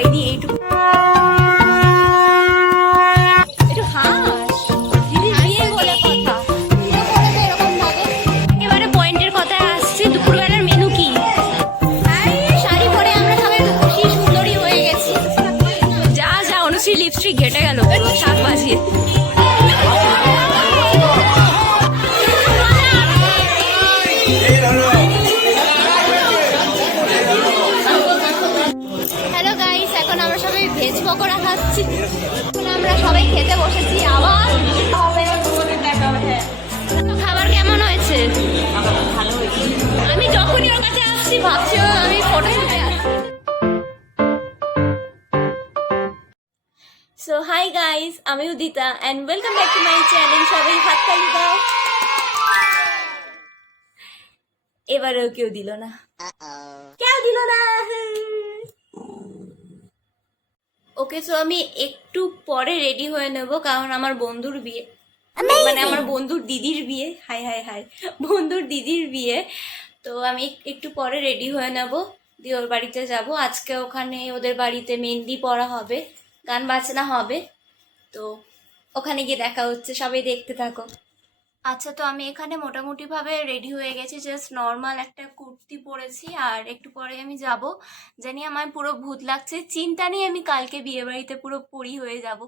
হয়নি এইটুকু। একটু হাস, দিদির বিয়ে বলে কথা, এরকম ভাবে। এবারে পয়েন্টের কথায় আসছি, দুপুরবেলার মেনু কি? শাড়ি পরে আমরা সবাই খুশি সুন্দরী হয়ে গেছি। যা যা অনুশ্রী লিপস্টিক ঘেটে গেল 7 বাজিয়ে। হ্যালো গাইস, এখন আমরা সবাই ভেজ পকোড়া খাচ্ছি। এখন আমরা সবাই খেতে বসেছি। আবার খাবার কেমন হয়েছে? আমি যখনই ওর কাছে আসছি ভাবছি আমি ফটো শুটে আসছি। সো হাই গাইস, আমি Udita and welcome back to my channel. সবাই হাততালি দাও। এবারেও কেউ দিল না, কেউ দিল না। ওকে, সো আমি একটু পরে রেডি হয়ে নেব, কারণ আমার বন্ধুর বিয়ে, মানে আমার বন্ধুর দিদির বিয়ে। হাই হাই হাই, বন্ধুর দিদির বিয়ে। তো আমি একটু পরে রেডি হয়ে নেব, দিয়ে ওর বাড়িতে যাব। আজকে ওখানে ওদের বাড়িতে মেহেন্দি পড়া হবে, গান বাজনা হবে। তো ওখানে গিয়ে দেখা হচ্ছে, সবাই দেখতে থাকো। আচ্ছা, তো আমি এখানে মোটামুটি ভাবে রেডি হয়ে গেছি। জাস্ট নর্মাল একটা কুর্তি পরেছি, আর একটু পরে আমি যাব। জানি আমার পুরো ভূত লাগছে, চিন্তা নেই, আমি কালকে বিয়ে বাড়িতে পুরো পরি হয়ে যাব।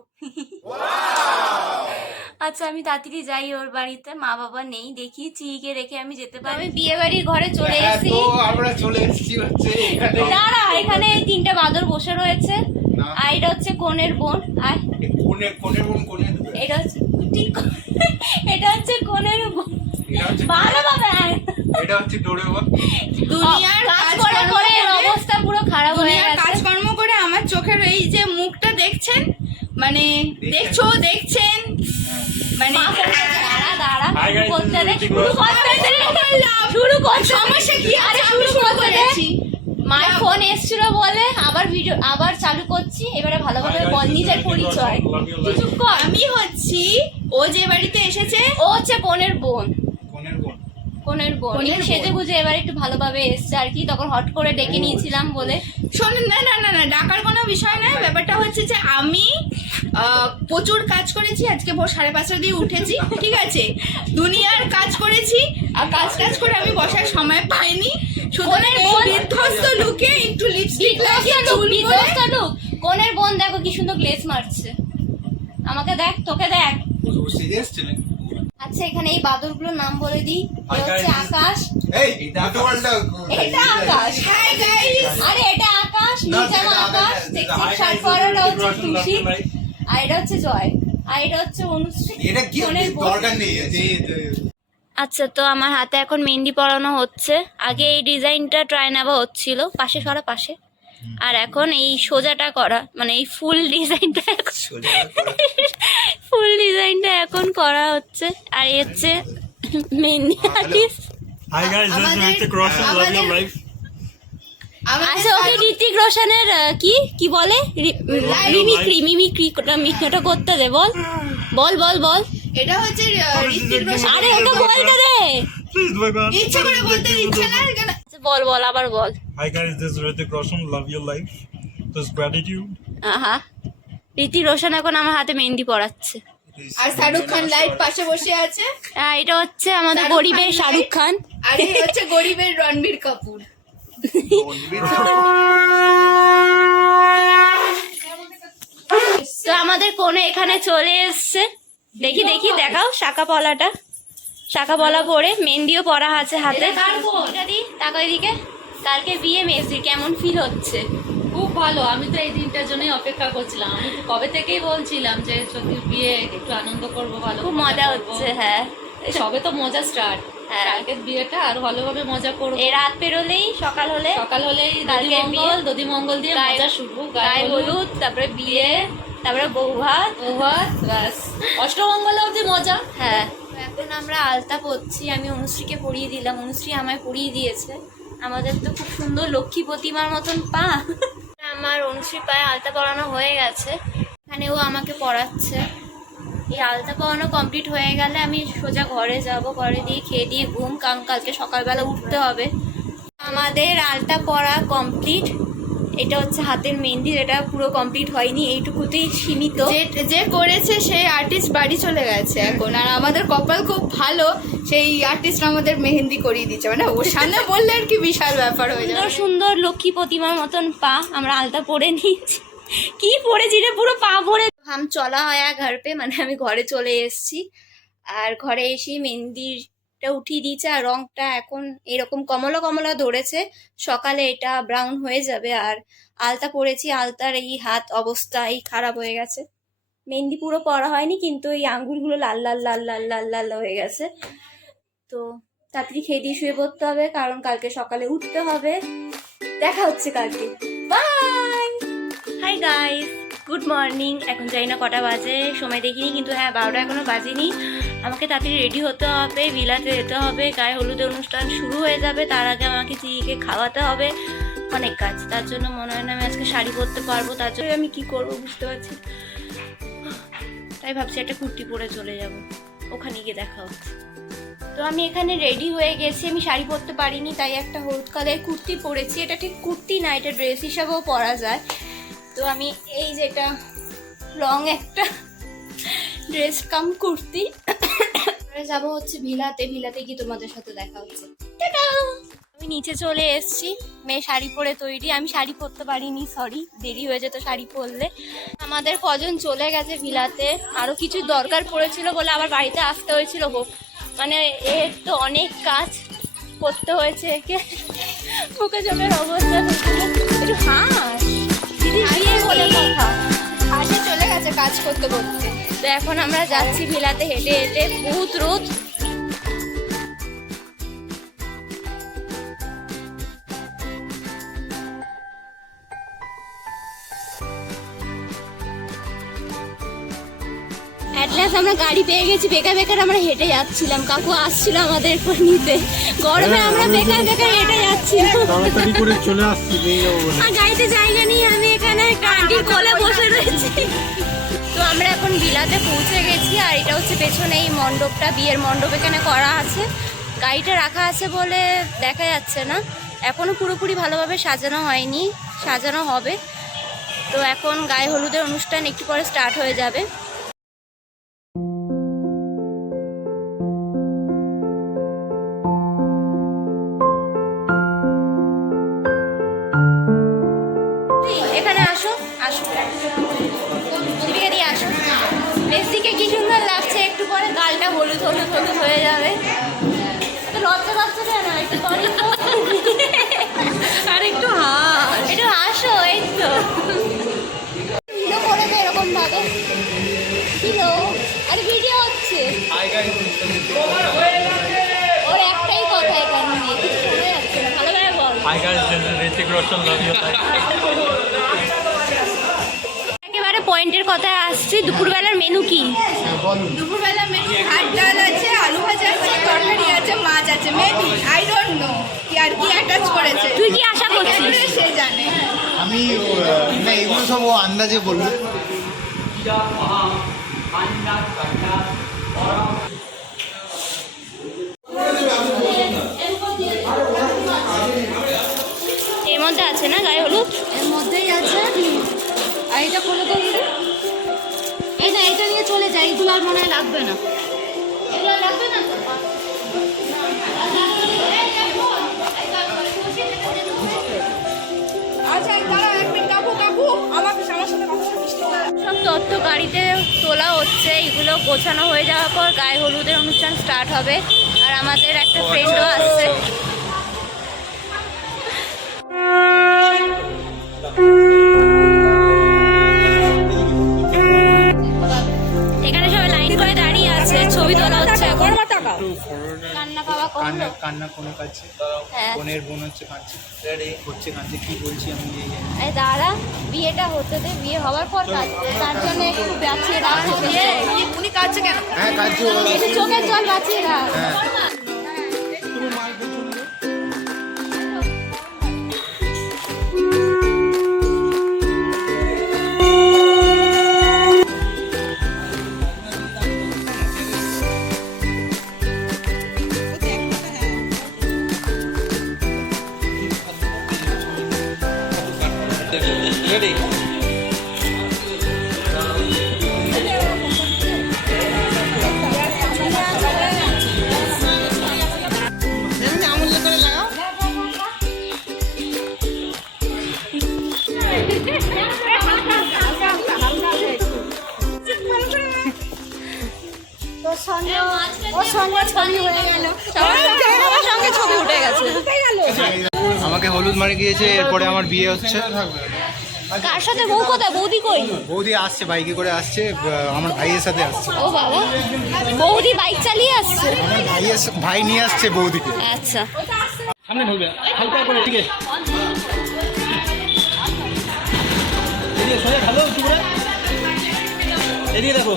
আচ্ছা, আমি তাড়াতাড়ি যাই ওর বাড়িতে। মা বাবা নেই, দেখি চিকে রেখে আমি যেতে পারি। আমি বিয়ে বাড়ির ঘরে চলে এসেছি। আমরা চলে এসেছি হচ্ছে এখানে। দাঁড়া, এখানে 3টে বাদর বসে রয়েছে। আর এটা হচ্ছে কনের বোন। আর কোনের বোন কোনের, এটা হচ্ছে এটা হচ্ছে কনের বোন। ভালো বাবা, এটা হচ্ছে ডোরে বোন। দুনিয়ার কাজ করে করে এর অবস্থা পুরো খারাপ হয়ে দুনিয়ার গেছে। কাজকর্ম করে আমার চোখের এই যে মুখটা দেখছেন, মানে দেখছেন মানে দাঁড়া দাঁড়া, Hi guys, করতে দে, this is শুরু করতে দে, শুরু করতে দে। সমস্যা কি আছে? আরে আমি শুরু শুরু করতে দে। করেছি। মায়ের ফোন এসেছিল বলে আবার ভিডিও আবার চালু করছি। এবারে ভালোভাবে বল নিজের পরিচয়। তুই চুপ কর। আমি হচ্ছি, ও যে বাড়িতে এসেছে ও হচ্ছে কনের বোন। কোনের বোন। কনের বোন কনের একটু বোন। সেজে গুজে এবার একটু ভালোভাবে এসছে আর কি, তখন হট করে ডেকে নিয়েছিলাম বলে। শোনেন, না না না না, ডাকার কোনো বিষয় নয়। ব্যাপারটা হচ্ছে যে আমি প্রচুর কাজ করেছি, আজকে ভোর 5:30 দিয়ে উঠেছি, ঠিক আছে। দুনিয়ার কাজ করেছি, আর কাজ করে আমি বসার সময় পাইনি। সুতরাং এই বিধ্বস্ত লুকে একটু লিপস্টিক লাগিয়ে চুল করে কনের বোন দেখো কি সুন্দর গ্লেজ মারছে। আমাকে দেখ, তোকে দেখ। ও সিজে এসছে না? আচ্ছা, এখানে এই বাদরগুলোর নাম বলে দিই। Hi এ হচ্ছে guys. আকাশ। এই এটা টোটালটা এটা আকাশ। হাই গাইস, আরে এটা আকাশ, না, নিচে এটা আকাশ, আকাশ, চেক এটা চেক hi শার্ট guys, পরাটা this is হচ্ছে Roshan, Khushi, love you, life. আর এটা হচ্ছে জয়, আর এটা হচ্ছে অনুশ্রী। এটা কি কনের বোন। দরকার নেই যে আচ্ছা, তো আমার হাতে এখন মেহেন্দি পরানো হচ্ছে। আগে এই ডিজাইনটা ট্রাই নেওয়া হচ্ছিল, পাশে সরা পাশে। আর এখন এই সোজাটা করা, মানে এই ফুল ডিজাইনটা এখন করা হচ্ছে। আর এই হচ্ছে mehndi artist. Hi guys, this is Hrithik Roshan, love your life. আচ্ছা, ওকে ঋতিক রোশনের কি বলে মিমিক্রি ওটা করতে দে। বল বল বল বল। এটা হচ্ছে ঋতিক রোশন। আরে ওটা বলতে দে। Please, my God. ইচ্ছে করে বলতে দিচ্ছে না কেন? আচ্ছা, বল বল আবার বল। Hi guys, this is Hrithik Roshan, love your life. This gratitude. আহা, ঋতিক রোশন এখন আমার হাতে মেহেন্দি পরাচ্ছে। আর শাহরুখ খান লাইট পাশে বসে আছে। এটা হচ্ছে আমাদের শাহরুখ গরিবের খান শাহরুখ খান। আর এই হচ্ছে গরিবের রণবীর কাপুর। তো আমাদের কোণে এখানে চলে এসছে। দেখি দেখি দেখাও শাখা পলা পরে মেহেন্দিও পরা আছে হাতে। এটা দি, তাকাই দিকে। কালকে বিয়ে মেসির, কেমন ফিল হচ্ছে? খুব ভালো। আমি তো এই দিনটার জন্যই অপেক্ষা করছিলাম। আমি তো কবে থেকেই বলছিলাম যে সত্যির বিয়ে একটু আনন্দ করবো, ভালো খুব মজা হচ্ছে। হ্যাঁ, সবে তো মজা স্টার্ট। হ্যাঁ। কালকের বিয়েটা আরো ভালোভাবে মজা করবো। এই রাত পেরোলেই সকাল হলেই কালকে বিয়ে। দধি মঙ্গল দিয়ে গায়ে- মজা শুরু। গায়ে হলুদ, তারপরে বিয়ে, তারপরে বউ ভাত। ব্যাস, অষ্টমঙ্গলে অবধি মজা। হ্যাঁ, এখন আমরা আলতা পরছি। আমি অনুশ্রীকে পরিয়ে দিলাম, অনুশ্রী আমায় পরিয়ে দিয়েছে। আমাদের তো খুব সুন্দর লক্ষ্মী প্রতিমার মতন পা। আমার অনুশ্রীর পায়ে আলতা পরানো হয়ে গেছে, এখানে ও আমাকে পরাচ্ছে। এই আলতা পরানো কমপ্লিট হয়ে গেলে আমি সোজা ঘরে যাব, ঘরে দিয়ে খেয়ে দিয়ে কারণ কালকে সকালবেলা উঠতে হবে। আমাদের আলতা পরা কমপ্লিট। এটা হচ্ছে হাতের মেহেন্দি, যেটা পুরো কমপ্লিট হয়নি, এইটুকুতেই সীমিত। যে করেছে সেই আর্টিস্ট বাড়ি চলে গেছে এখন, আর আমাদের কপাল খুব ভালো, সেই আর্টিস্ট আমাদের মেহেন্দি করিয়ে দিচ্ছে, মানে ওর সামনে বললে আর কি বিশাল ব্যাপার হয়ে সুন্দর যাবে। সুন্দর লক্ষ্মী প্রতিমার মতন পা, আমরা আলতা পরে নিয়েছি। কি পরেছি রে, পুরো পা পরে হাম চলা হয় ঘর পে, মানে আমি ঘরে চলে এসেছি। আর ঘরে এসে মেহেন্দিটা উঠিয়ে দিয়েছে, আর রংটা এখন এরকম কমলা কমলা ধরেছে, সকালে এটা ব্রাউন হয়ে যাবে। আর আলতা পরেছি, আলতার এই হাত অবস্থা এই খারাপ হয়ে গেছে। মেহেন্দি পুরো পরা হয়নি, কিন্তু এই আঙ্গুলগুলো লাল লাল লাল লাল লাল লাল হয়ে গেছে। তো তাড়াতাড়ি খেয়ে দিয়ে শুয়ে পড়তে হবে, কারণ কালকে সকালে উঠতে হবে। দেখা হচ্ছে কালকে, bye. Hi guys, good morning. এখন জানি না কটা বাজে, সময় দেখিনি, কিন্তু হ্যাঁ 12টা এখনো বাজেনি। আমাকে তাড়াতাড়ি রেডি হতে হবে, ভিলাতে যেতে হবে, গায়ে হলুদের অনুষ্ঠান শুরু হয়ে যাবে, তার আগে আমাকে চিকে খাওয়াতে হবে, অনেক কাজ। তার জন্য মনে হয় না আমি আজকে শাড়ি পরতে পারবো, তার জন্য আমি কি করবো বুঝতে পারছি। তাই ভাবছি একটা কুর্তি পরে চলে যাব, ওখানে গিয়ে দেখা হচ্ছে। তো আমি এখানে রেডি হয়ে গেছি, আমি শাড়ি পরতে পারিনি, তাই একটা হলুদ কালারের কুর্তি পরেছি। এটা ঠিক কুর্তি না, এটা ড্রেস হিসাবেও পরা যায়। তো আমি এই যেটা লং একটা ড্রেস কাম কুর্তি যাবো হচ্ছে ভিলাতে, ভিলাতে গিয়ে তোমাদের সাথে দেখা হচ্ছে। টাটা। আমি নিচে চলে এসেছি, মেয়ে শাড়ি পরে তৈরি। আমি শাড়ি পরতে পারিনি, সরি, দেরি হয়ে যেত শাড়ি পরলে। আমাদের কজন চলে গেছে ভিলাতে, আরো কিছু দরকার পড়েছিল বলে আবার বাড়িতে আসতে হয়েছিল। মানে এর তো অনেক কাজ করতে হয়েছে, একে মুখে চোখের অবস্থা একটু হাস দিদি বিয়ে বলে কথা, হাসে চলে গেছে কাজ করতে করতে। তো এখন আমরা যাচ্ছি ভিলাতে হেঁটে হেঁটে, বহুত রোদ। অ্যাটলাস আমরা গাড়ি পেয়ে গেছি, বেকার বেকার আমরা হেঁটে যাচ্ছিলাম, কাকু আসছিল আমাদের একবার নিতে, গরমে আমরা বেকার বেকার হেঁটে যাচ্ছিলাম। তাড়াতাড়ি করে চলে আসছি, বেরিয়ে যাবো বলে। আর গাড়িতে জায়গা নেই, আমি এখানে আন্টির কোলে বসে রয়েছি। তো আমরা এখন ভিলাতে পৌঁছে গেছি, আর এটা হচ্ছে পেছনে এই মণ্ডপটা, বিয়ের মণ্ডপ এখানে করা আছে। গাড়িটা রাখা আছে বলে দেখা যাচ্ছে না, এখনো পুরোপুরি ভালোভাবে সাজানো হয়নি, সাজানো হবে। তো এখন গায়ে হলুদের অনুষ্ঠান একটু পরে স্টার্ট হয়ে যাবে। এখানে আসো, আসো, দীপিকা দিয়ে আসো। মেসিকে কি সুন্দর লাগছে, একটু পরে গালটা হলুদ হলুদ হলুদ হয়ে যাবে। তো লজ্জা পাচ্ছে কেন, একটু পরে আর একটু হাস, একটু হাসো, এই তো ভিডিও করে দে এরকম ভাবে। কিলো আর ভিডিও হচ্ছে, ওর একটাই কথা এখানে নিয়ে, কিছু শোনা যাচ্ছে না, ভালোভাবে বল। Hi guys, this is Hrithik Roshan, love your life. একেবারে পয়েন্টের কথায় আসছি, দুপুরবেলার মেনু কি? দুপুরবেলা মেনু ভাত ডাল আছে, আলু ভাজা আছে, তরকারি আছে, মাছ আছে, মেবি আই ডোন্ট নো কি আর কি অ্যাটাচ করেছে। তুই কি আশা করছিস? সে জানে। আমি না, এগুলো সব ও আন্দাজে বলবো। এর মধ্যে আছে না গায়ে হলুদ? এর মধ্যেই আছে। আর এটা খুলে তো দিদি, এই না, এটা নিয়ে চলে যাই, এগুলো আর মনে হয় লাগবে না। এগুলো লাগবে না তো? আচ্ছা দাঁড়াও এক মিনিট, কাকু কাকু আমার সাথে কথা মিষ্টি করে। সব তথ্য গাড়িতে তোলা হচ্ছে, এগুলো গোছানো হয়ে যাওয়ার পর গায়ে হলুদের অনুষ্ঠান স্টার্ট হবে। আর আমাদের একটা ফ্রেন্ডও আসছে। এখানে সবাই লাইন করে দাঁড়িয়ে আছে, ছবি তোলা হচ্ছে এখন। কান্না পাওয়া কম লোক। কান্না কোনো কাছে, হ্যাঁ। বোনের বোন হচ্ছে কাঁদছে, হচ্ছে কাঁদছে, কি বলছি আমি এই জানি। এই দাঁড়া, বিয়েটা হতে দে, বিয়ে হওয়ার পর কাঁদবে, তার জন্য একটু বাঁচিয়ে রাখতে দে। উনি কাছে কেন? হ্যাঁ কাঁদছে ও। একটু চোখের জল বাঁচিয়ে রাখ। হ্যাঁ। রেডি আমাকে হলুদ মারি গিয়েছে, এরপরে আমার বিয়ে হচ্ছে। কার সাথে? বউ কোথায়? বৌদি কই? বৌদি আসছে, বাইকে করে আসছে, আমার ভাইয়ের সাথে আসছে। ও বাবা, বৌদি বাইক চালিয়ে আসছে? আমার ভাই নিয়ে আসছে বৌদিকে। আচ্ছা, সামনে ঢুকবে হালকা করে, ঠিক আছে? এদিকে সোজা ঢালো একটু করে, এদিকে দেখো।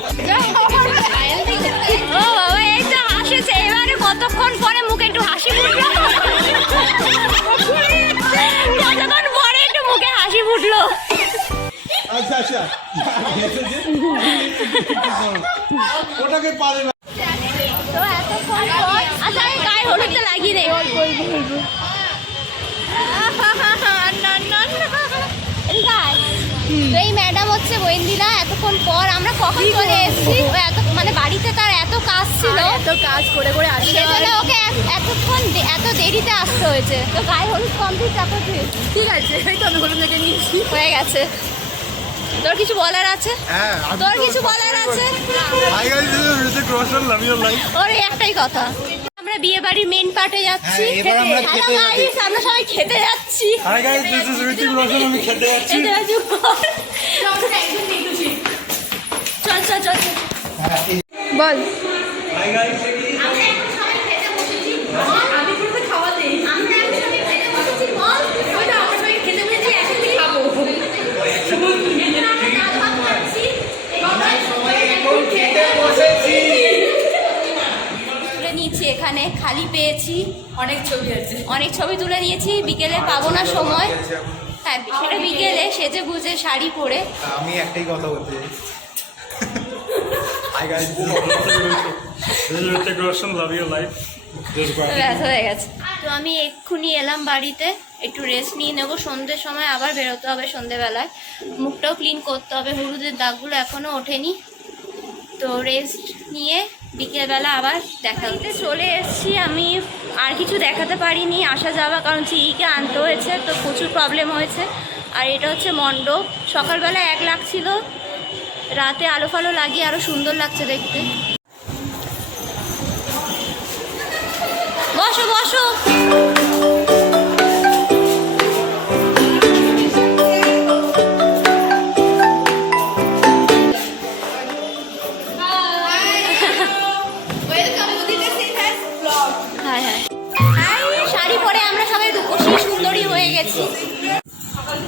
ও বাবা, এই তো হাসিছে। এবারে কতক্ষণ পরে মুখে একটু হাসি ফুটলো, কতক্ষণ পরে একটু মুখে হাসি ফুটলো। আচ্ছা আচ্ছা, ওটাকে পারে না। তো এতক্ষণ পর, আচ্ছা আমি গায়ে হলুদটা লাগিয়ে দেই। তো এই ম্যাডাম হচ্ছে গোয়েন্দিলা। এতক্ষণ পর আমরা কখন চলে এসেছি, ও এত মানে বাড়িতে তার এত কাজ ছিল, এত কাজ করে করে আসে, সেজন্য ওকে এতক্ষণ এত দেরিতে আসতে হয়েছে। তো গায়ে হলুদ কমপ্লিট, তারপর ঠিক আছে, এই তো আমি হলুদ মেখে নিয়েছি, হয়ে গেছে। তোর কিছু বলার আছে? হ্যাঁ, তোর কিছু বলার আছে? Hi guys, this is Hrithik Roshan, love your life. ওর এই একটাই কথা। আমরা বিয়ে বাড়ির মেন পার্টে যাচ্ছি। হ্যাঁ, এবার আমরা Hello খেতে যাচ্ছি। guys, আমরা সবাই খেতে যাচ্ছি। Hi guys, this is Hrithik Roshan, আমি খেতে যাচ্ছি। খেতে যাচ্ছি। চল চল চল বল। Hi guys. আমরা এখন সবাই খেতে বসেছি। আমি পুরো খাওয়া দেই। আমরা এখন সবাই খেতে বসেছি। বল। ওইটা আমরা সবাই খেতে বসেছি, একসাথে খাবো। আমরা ডাল ভাত খাচ্ছি। সবাই এখন খেতে বসেছি। তুলে নিয়েছি, এখানে খালি পেয়েছি। অনেক ছবি আছে, অনেক ছবি তুলে নিয়েছি। বিকেলে পাবো না সময়, হ্যাঁ সেটা বিকেলে সেজে গুজে শাড়ি পরে। আমি একটাই কথা বলতে চাই। Hi guys, this is Hrithik Roshan, love your life. ব্যাস হয়ে গেছে। তো আমি এক্ষুনি এলাম বাড়িতে, একটু রেস্ট নিয়ে নেবো। সন্ধ্যের সময় আবার বেরোতে হবে, সন্ধ্যেবেলায় মুখটাও ক্লিন করতে হবে, হলুদের দাগগুলো এখনও ওঠেনি। তো রেস্ট নিয়ে বিকেলবেলা আবার দেখা হতে চলে এসেছি। আমি আর কিছু দেখাতে পারিনি, আসা যাওয়া, কারণ চিকে আনতে হয়েছে, তো প্রচুর প্রবলেম হয়েছে। আর এটা হচ্ছে মণ্ডপ। সকালবেলা এক লাগছিল, রাতে আলো ফালো লাগিয়ে আরও সুন্দর লাগছে দেখতে। বসো বসো। হ্যাঁ হ্যাঁ, শাড়ি পরে আমরা সবাই রূপসী সুন্দরী হয়ে গেছি।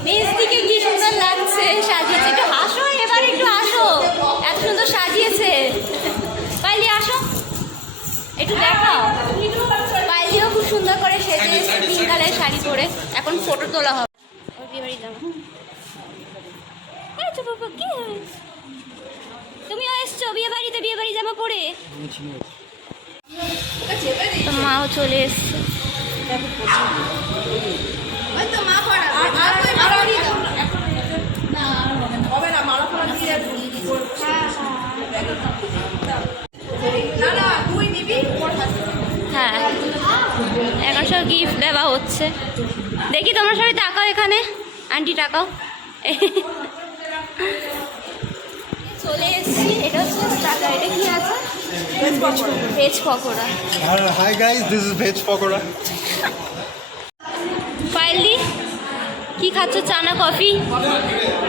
নিচ দিকে কি সুন্দর লাগছে, সাজিয়েছে। একটু হাসো, এবার একটু হাসো, এত সুন্দর সাজিয়েছে। পাইলি আসো, একটু দেখাও। পাইলিও খুব সুন্দর করে সেজে পিঙ্ক কালারের শাড়ি পরে এখন ফটো তোলা হবে। ওর বিয়ে বাড়ি যাবো। এই তো বাবা, কি তুমিও এসছো বিয়ে বাড়িতে, বিয়ে বাড়ি জামা পরে? তো মাও চলে এসছে। হ্যাঁ, এখন সব গিফট দেওয়া হচ্ছে। দেখি তোমরা সবাই তাকাও, এখানে আন্টি তাকাও। চলে এসছি, এটা হচ্ছে স্টার্টার। এটা কি আছে? Veg pakora. Hi guys, this is veg pakora. ফাইলি কি খাচ্ছ? চা না কফি?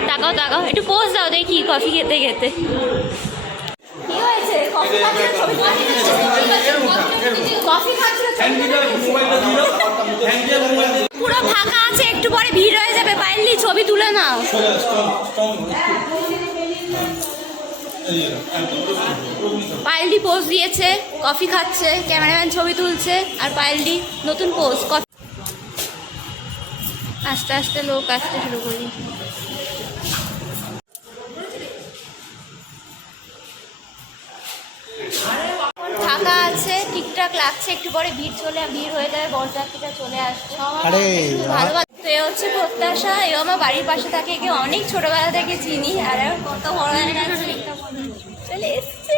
তাকাও তাকাও, একটু পোজ দাও দেখি কফি খেতে খেতে। কি হয়েছে? কফি খাচ্ছ? কফি খাচ্ছ? পুরো ফাঁকা আছে, একটু পরে ভিড় হয়ে যাবে। পাইলি ছবি তুলে নাও। পাইলদি পোজ দিয়েছে, কফি খাচ্ছে, ক্যামেরাম্যান ছবি তুলছে, আর পাইলদি নতুন পোজ। আস্তে আস্তে লোক আসতে শুরু করি। ফাঁকা আছে, ঠিকঠাক লাগছে। একটু পরে ভিড় হয়ে যাবে, বরযাত্রীটা চলে আসবে। আরে ভালো তো এ হচ্ছে প্রত্যাশা, এও আমার বাড়ির পাশে থাকে, একে অনেক ছোটবেলা থেকে চিনি, আর এখন কত বড় হয়ে গেছে চলে এসছে।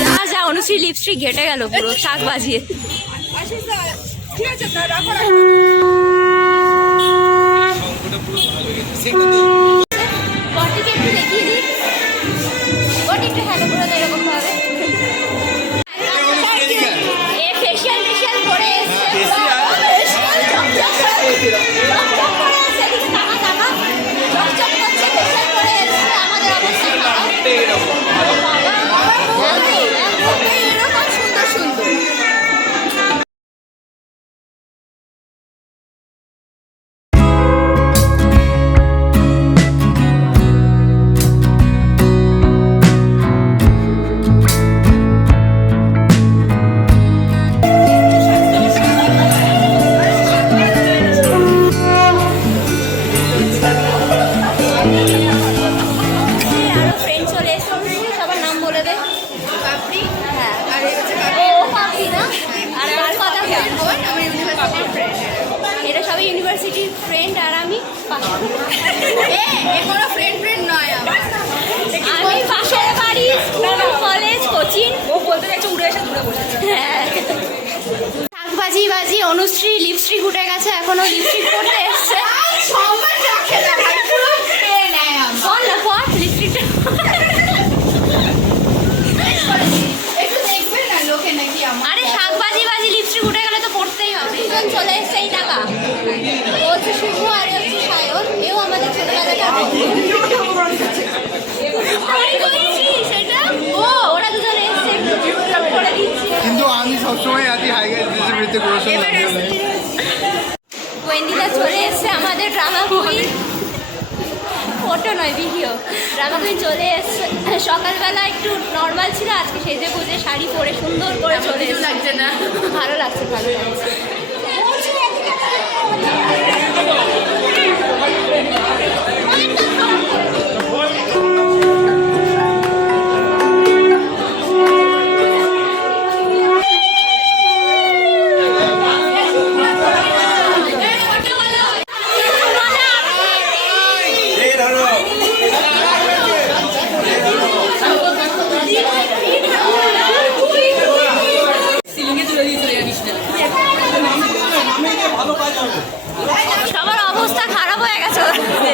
যা যা অনুশ্রী লিপস্টিক ঘেটে গেল পুরো শাক বাজিয়ে। বটিকে একটু দেখিয়ে দিই, বটি একটু হ্যালো করে দেয় এরকম ভাবে। এ ফেশিয়াল টেশিয়াল করে এসছে, চকচক করে এসছে, এদিকে টাকা টাকা চকচক করছে, ফেশিয়াল করে এসছে, আমাদের অবস্থা খারাপ। এরকম সুন্দর সুন্দর আরো ফ্রেন্ড চলে এসেছে, সবার নাম বলে দে। পাপড়ি হ্যাঁ, আর এই হচ্ছে ও পাপড়ি না, আর কার কথা বল? বোন, আমি ইউনিভার্সিটির ফ্রেন্ড। এরা সবাই ইউনিভার্সিটির ফ্রেন্ড, আর আমি এ কোনো ফ্রেন্ড নয় আমার। আমি পাশের বাড়ি, স্কুল কলেজ কোচিং। ও বলতে যাচ্ছে উড়ে এসে দূরে বসেছে। হ্যাঁ, শাক বাজি বাজি অনুশ্রী লিপস্টিক উঠে গেছে, এখনো লিপস্টিক পরতে এসছে। সম্মান রাখে না ভাই, পুরো ফ্রেন্ড নেয় আমার। বল না পর লিপস্টিকটা। একটু দেখবেন না লোকে নাকি আমার। আরে শাক বাজি বাজি লিপস্টিক উঠে গেলে তো পড়তেই হবে। দুজন চলে এসছে এই টাকা, ও হচ্ছে শুভ আর এ হচ্ছে সায়ন, এও আমাদের ছোটবেলাকার বন্ধু। সেটা ও ওরা দুজন এসছে, একটু করে দিচ্ছি। কিন্তু আমি সবসময় আছি হাইগার ঋতিক রোশন ওয়েন্দিদা চলে এসছে আমাদের ড্রামা কুইন, ফটো নয় ভিডিও। ড্রামা কুইন চলে এসছে, সকালবেলা একটু নর্মাল ছিল, আজকে সেজে গুজে শাড়ি পরে সুন্দর করে চলে এসছে। লাগছে না। ভালো লাগছে, ভালো লাগছে। সবার অবস্থা খারাপ হয়ে গেছে ওর মধ্যে।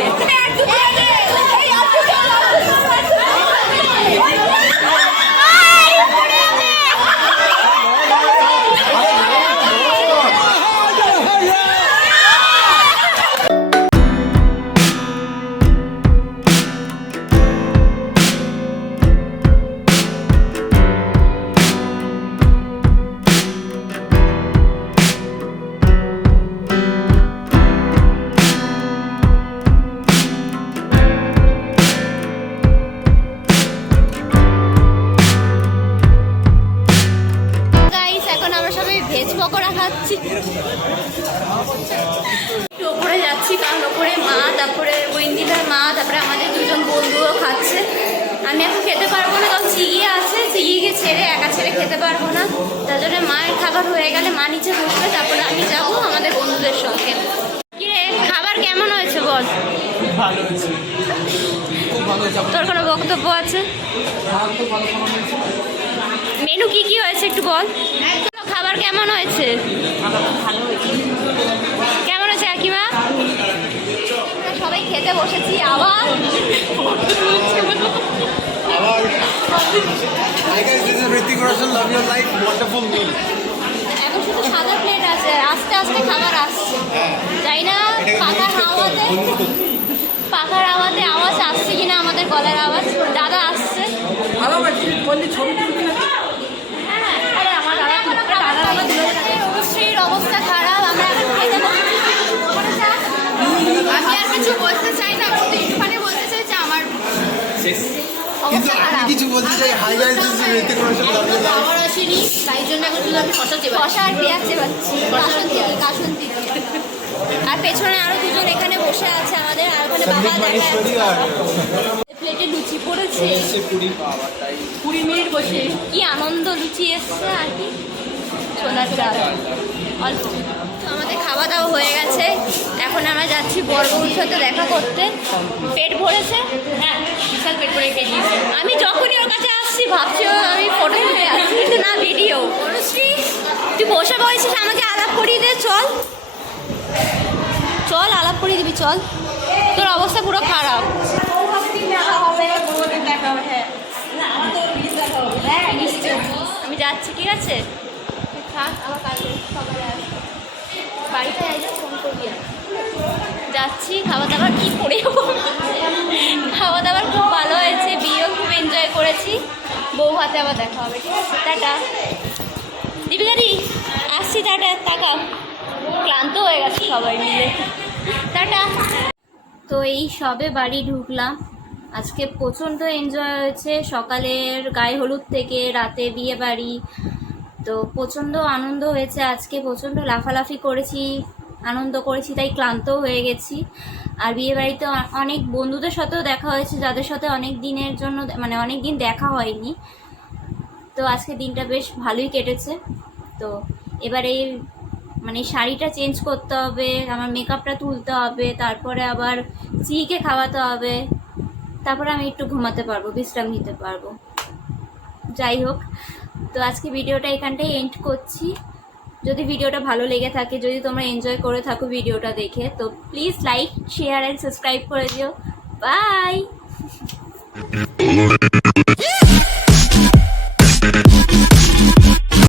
Guys, এখন আমরা সবাই ভেজ পকোড়া খাচ্ছি। একটু ওপরে যাচ্ছি, কারণ ওপরে মা, তারপরে ওয়েন্দিদার মা, তারপরে আমাদের দুজন বন্ধুও খাচ্ছে। আমি এখন খেতে পারবো না, কারণ চিগিয়ে আছে, চিগিয়ে ছেড়ে একা ছেড়ে খেতে পারবো না। তার জন্য মায়ের খাবার হয়ে গেলে মা নিচে বসবে, তারপরে আমি যাবো আমাদের বন্ধুদের সঙ্গে। কিরে, খাবার কেমন হয়েছে বল? ভালো হয়েছে, খুব ভালো হয়েছে। তোর কোনো বক্তব্য আছে? মেনু কি কি হয়েছে একটু বল। খাবার কেমন হয়েছে? কেমন হয়েছে কাকিমা? আমরা সবাই খেতে বসেছি আবার। Hrithik Roshan love your life wonderful meal. এখন শুধু সাদা প্লেট আছে, আস্তে আস্তে খাবার আসছে। যাই না পাখার আওয়াজে আওয়াজ আসছে কিনা, আমাদের গলার আওয়াজ। দাদা আসছে। আরে আমার দাদা অবশ্যই অবস্থা খারাপ। আমরা এখন খেতে বসেছি। বলতে চাই hi guys this is Hrithik Roshan love you life. খাবার আসেনি তাই জন্য এখন শুধু আমি শশা চেয়ে কষা আর পেঁয়াজ চেবাচ্ছি কাসন্তি আর পেছনে আরো দুজন এখানে বসে আছে আমাদের, আর ওখানে বাবা দেখা যাচ্ছে। প্লেটে লুচি পড়েছে, এসে পুরি পাওয়া তাই 20 মিনিট বসে কি আনন্দ, লুচি এসছে আর কি ছোলার চাল অল্প। তো আমাদের খাওয়া দাওয়া হয়ে গেছে, এখন আমরা যাচ্ছি বড়বউর সাথে দেখা করতে। পেট ভরেছে? হ্যাঁ বিশাল পেট করে খেয়ে নিয়েছি। আমি যখনই ওর কাছে আসছি ভাবছি আমি ফটো তুলে আসছি, কিন্তু না ভিডিও। অনুশ্রী তুই বসে বসেছিস, আমাকে আলাপ করিয়ে দে, চল চল আলাপ করিয়ে দিবি, চল। তোর অবস্থা পুরো খারাপ। হ্যাঁ নিশ্চয়, আমি যাচ্ছি, ঠিক আছে তুই থাক, আবার কালকে সকালে আসবো, বাড়িতে আইলে ফোন করবি। যাচ্ছি, খাওয়া দাওয়া কি করে খাওয়া দাওয়ার খুব ভালো হয়েছে, বিয়েও খুব এনজয় করেছি, বউ হাতে আবার দেখা হবে, ঠিক আছে টাটা। দীপিকাদি আসছি, টাটা, টাকা। ক্লান্ত হয়ে গেছে সবাই মিলে, টাটা। তো এই সবে বাড়ি ঢুকলাম, আজকে প্রচণ্ড এনজয় হয়েছে, সকালের গায়ে হলুদ থেকে রাতে বিয়ে বাড়ি, তো প্রচণ্ড আনন্দ হয়েছে আজকে, প্রচণ্ড লাফালাফি করেছি, আনন্দ করেছি, তাই ক্লান্তও হয়ে গেছি। আর বিয়ে বাড়িতে অনেক বন্ধুদের সাথেও দেখা হয়েছে, যাদের সাথে অনেক দিনের জন্য মানে অনেক দিন দেখা হয়নি, তো আজকে দিনটা বেশ ভালোই কেটেছে। তো এবারে মানে শাড়িটা চেঞ্জ করতে হবে, আমার মেকআপটা তুলতে হবে, তারপরে আবার চিকে খাওয়াতে হবে, তারপরে আমি একটু ঘুমাতে পারবো, বিশ্রাম নিতে পারবো। যাই হোক, তো আজকে ভিডিওটা এখানটাই এন্ড করছি। যদি ভিডিওটা ভালো লেগে থাকে, যদি তোমরা এনজয় করে থাকো ভিডিওটা দেখে, তো please like, share and subscribe করে দিও। বাই।